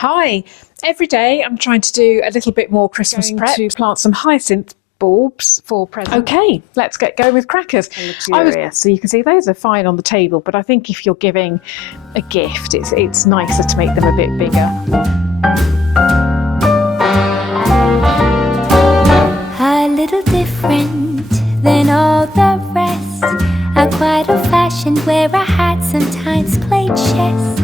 Hi, every day I'm trying to do a little bit more Christmas prep to plant some hyacinth bulbs for presents. Okay, let's get going with crackers. So you can see those are fine on the table, but I think if you're giving a gift, it's nicer to make them a bit bigger. A little different than all the rest. I'm quite old-fashioned, wear a hat, sometimes played chess.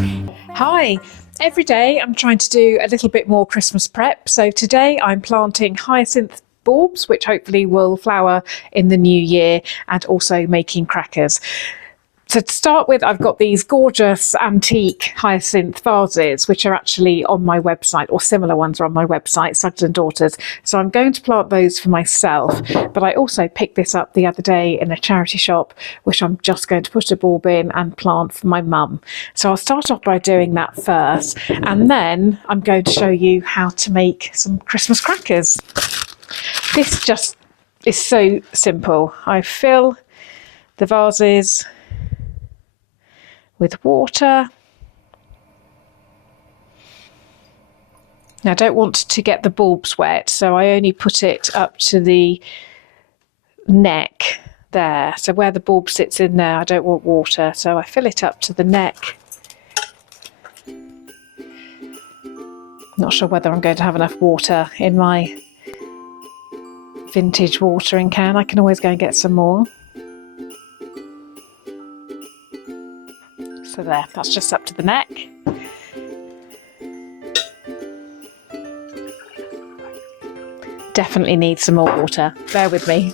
Hi. Every day I'm trying to do a little bit more Christmas prep. So today I'm planting hyacinth bulbs, which hopefully will flower in the new year, and also making crackers. So to start with, I've got these gorgeous antique hyacinth vases, which are actually on my website, or similar ones are on my website, Sugden Daughters. So I'm going to plant those for myself, but I also picked this up the other day in a charity shop, which I'm just going to put a bulb in and plant for my mum. So I'll start off by doing that first, and then I'm going to show you how to make some Christmas crackers. This just is so simple. I fill the vases with water. Now I don't want to get the bulbs wet, so I only put it up to the neck there. So where the bulb sits in there, I don't want water, so I fill it up to the neck. Not sure whether I'm going to have enough water in my vintage watering can. I can always go and get some more. So there, that's just up to the neck. Definitely need some more water, bear with me.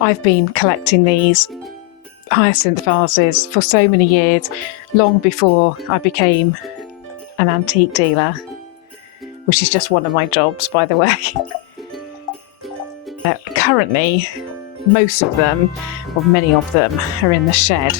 I've been collecting these hyacinth vases for so many years, long before I became an antique dealer, which is just one of my jobs, by the way. Currently, most of them, or many of them, are in the shed.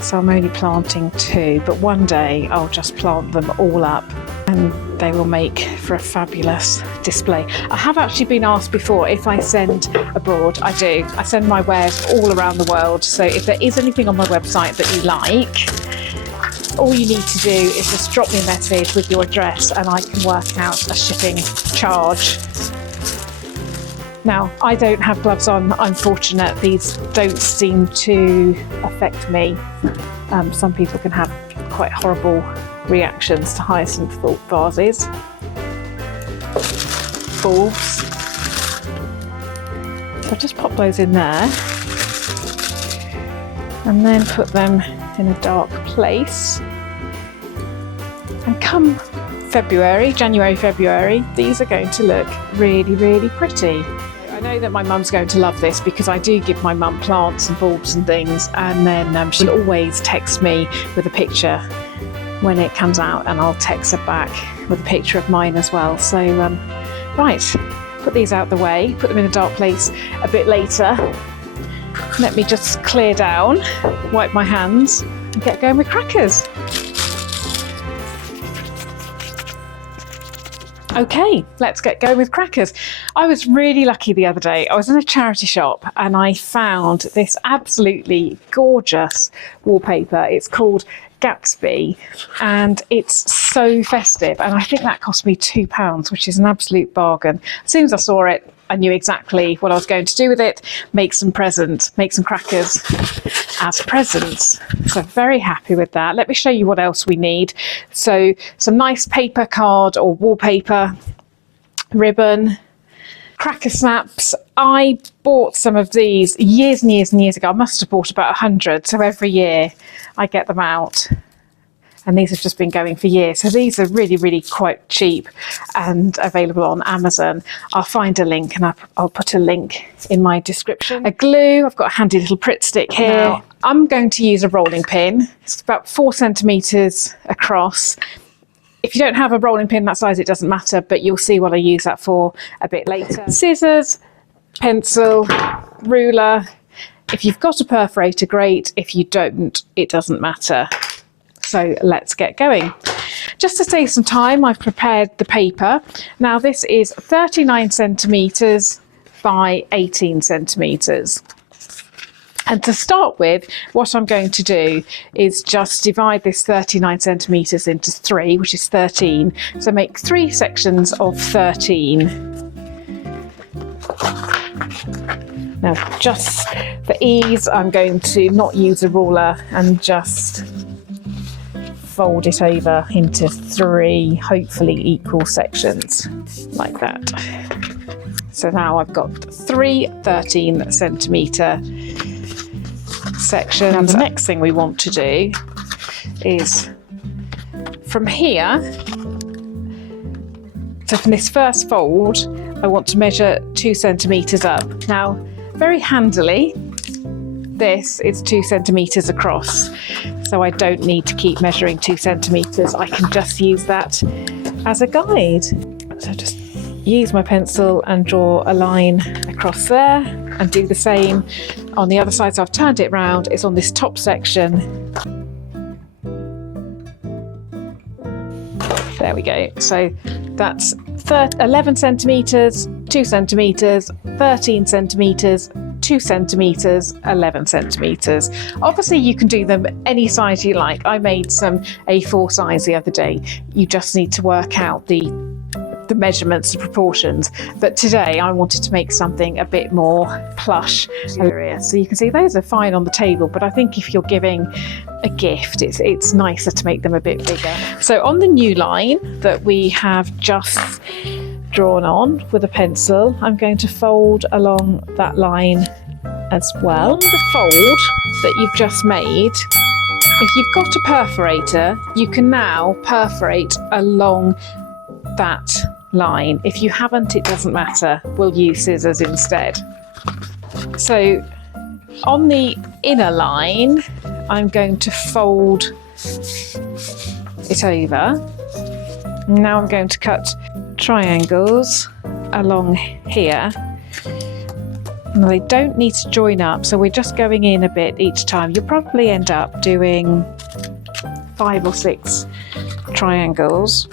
So I'm only planting 2, but one day I'll just plant them all up and they will make for a fabulous display. I have actually been asked before if I send abroad. I do. I send my wares all around the world. So if there is anything on my website that you like, all you need to do is just drop me a message with your address and I can work out a shipping charge. Now, I don't have gloves on, I'm fortunate. These don't seem to affect me. Some people can have quite horrible reactions to hyacinth vases. Bulbs. So just pop those in there and then put them in a dark place. And come January, February, these are going to look really, really pretty. I know that my mum's going to love this because I do give my mum plants and bulbs and things, and then she'll always text me with a picture when it comes out, and I'll text her back with a picture of mine as well. So, right, put these out the way, put them in a dark place a bit later. Let me just clear down, wipe my hands, and get going with crackers. Okay, let's get going with crackers. I was really lucky the other day. I was in a charity shop and I found this absolutely gorgeous wallpaper. It's called Gatsby and it's so festive, and I think that cost me £2, which is an absolute bargain. As soon as I saw it, I knew exactly what I was going to do with it. Make some presents, make some crackers as presents. So very happy with that. Let me show you what else we need. So some nice paper card or wallpaper, ribbon, cracker snaps. I bought some of these years and years and years ago. I must have bought about 100. So every year I get them out. And these have just been going for years. So these are really, really quite cheap and available on Amazon. I'll find a link and I'll put a link in my description. A glue, I've got a handy little Pritt stick here. Now, I'm going to use a rolling pin. It's about 4 centimetres across. If you don't have a rolling pin that size, it doesn't matter, but you'll see what I use that for a bit later. Scissors, pencil, ruler. If you've got a perforator, great. If you don't, it doesn't matter. So let's get going. Just to save some time, I've prepared the paper. Now this is 39 centimetres by 18 centimetres. And to start with, what I'm going to do is just divide this 39 centimetres into 3, which is 13. So make 3 sections of 13. Now, just for ease, I'm going to not use a ruler and just fold it over into 3, hopefully equal sections, like that. So now I've got 3 13 centimetre sections. Now the next thing we want to do is from here, so from this first fold, I want to measure 2 centimetres up. Now, very handily, this is 2 centimetres across, so I don't need to keep measuring 2 centimetres. I can just use that as a guide. So just use my pencil and draw a line across there, and do the same on the other side. So I've turned it round, it's on this top section. There we go. So that's 11 centimetres, 2 centimetres, 13 centimetres, 2 centimetres, 11 centimetres. Obviously you can do them any size you like. I made some A4 size the other day. You just need to work out the measurements, the proportions. But today I wanted to make something a bit more plush area. So you can see those are fine on the table, but I think if you're giving a gift, it's nicer to make them a bit bigger. So on the new line that we have just drawn on with a pencil, I'm going to fold along that line as well. On the fold that you've just made, if you've got a perforator, you can now perforate along that line. If you haven't, it doesn't matter. We'll use scissors instead. So on the inner line, I'm going to fold it over. Now I'm going to cut triangles along here. Now they don't need to join up, so we're just going in a bit each time. You'll probably end up doing 5 or 6 triangles.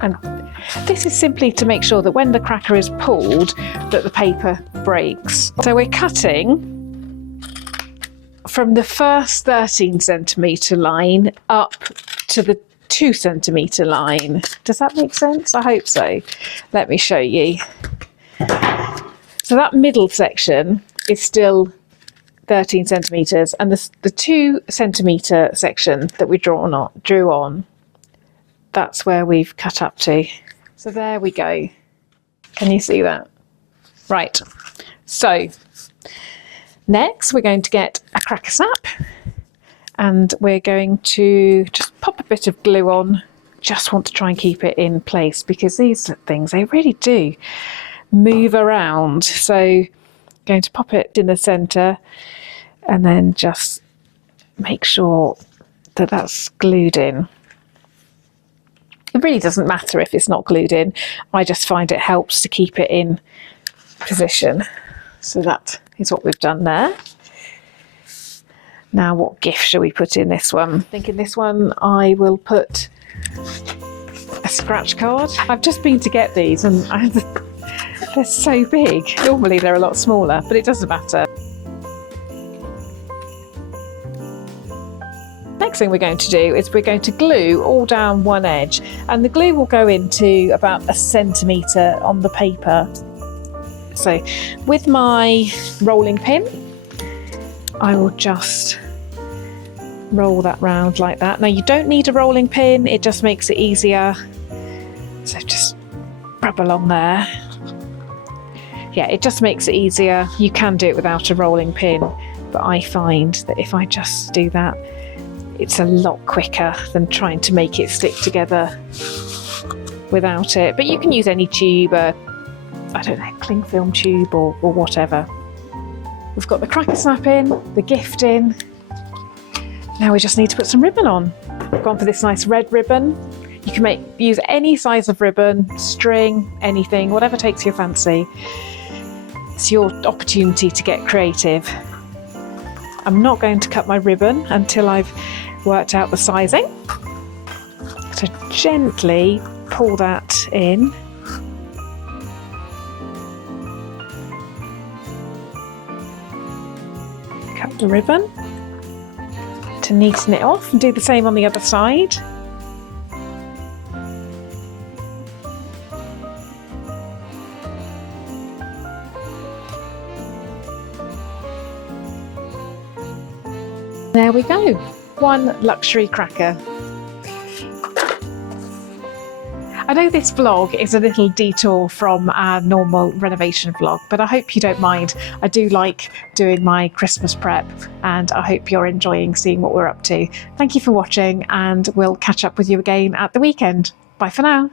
And this is simply to make sure that when the cracker is pulled, that the paper breaks. So we're cutting from the first 13 centimetre line up to the 2 centimetre line. Does that make sense? I hope so. Let me show you. So that middle section is still 13 centimetres, and the 2 centimetre section that we drew on, that's where we've cut up to. So there we go. Can you see that? Right. So next we're going to get a cracker snap, and we're going to just pop a bit of glue on. Just want to try and keep it in place because these things, they really do move around. So going to pop it in the centre and then just make sure that that's glued in. It really doesn't matter if it's not glued in. I just find it helps to keep it in position. So that is what we've done there. Now what gift shall we put in this one? I think in this one I will put a scratch card. I've just been to get these and they're so big. Normally they're a lot smaller, but it doesn't matter. Next thing we're going to do is we're going to glue all down one edge, and the glue will go into about 1 centimetre on the paper. So with my rolling pin, I will just roll that round like that. Now you don't need a rolling pin, it just makes it easier. So just rub along there. Yeah, it just makes it easier. You can do it without a rolling pin, but I find that if I just do that, it's a lot quicker than trying to make it stick together without it. But you can use any tube, I don't know, cling film tube or whatever. We've got the cracker snap in, the gift in. Now we just need to put some ribbon on. I've gone for this nice red ribbon. You can use any size of ribbon, string, anything, whatever takes your fancy. It's your opportunity to get creative. I'm not going to cut my ribbon until I've worked out the sizing. So gently pull that in. the ribbon to neaten it off, and do the same on the other side. There we go, one luxury cracker. I know this vlog is a little detour from our normal renovation vlog, but I hope you don't mind. I do like doing my Christmas prep, and I hope you're enjoying seeing what we're up to. Thank you for watching, and we'll catch up with you again at the weekend. Bye for now.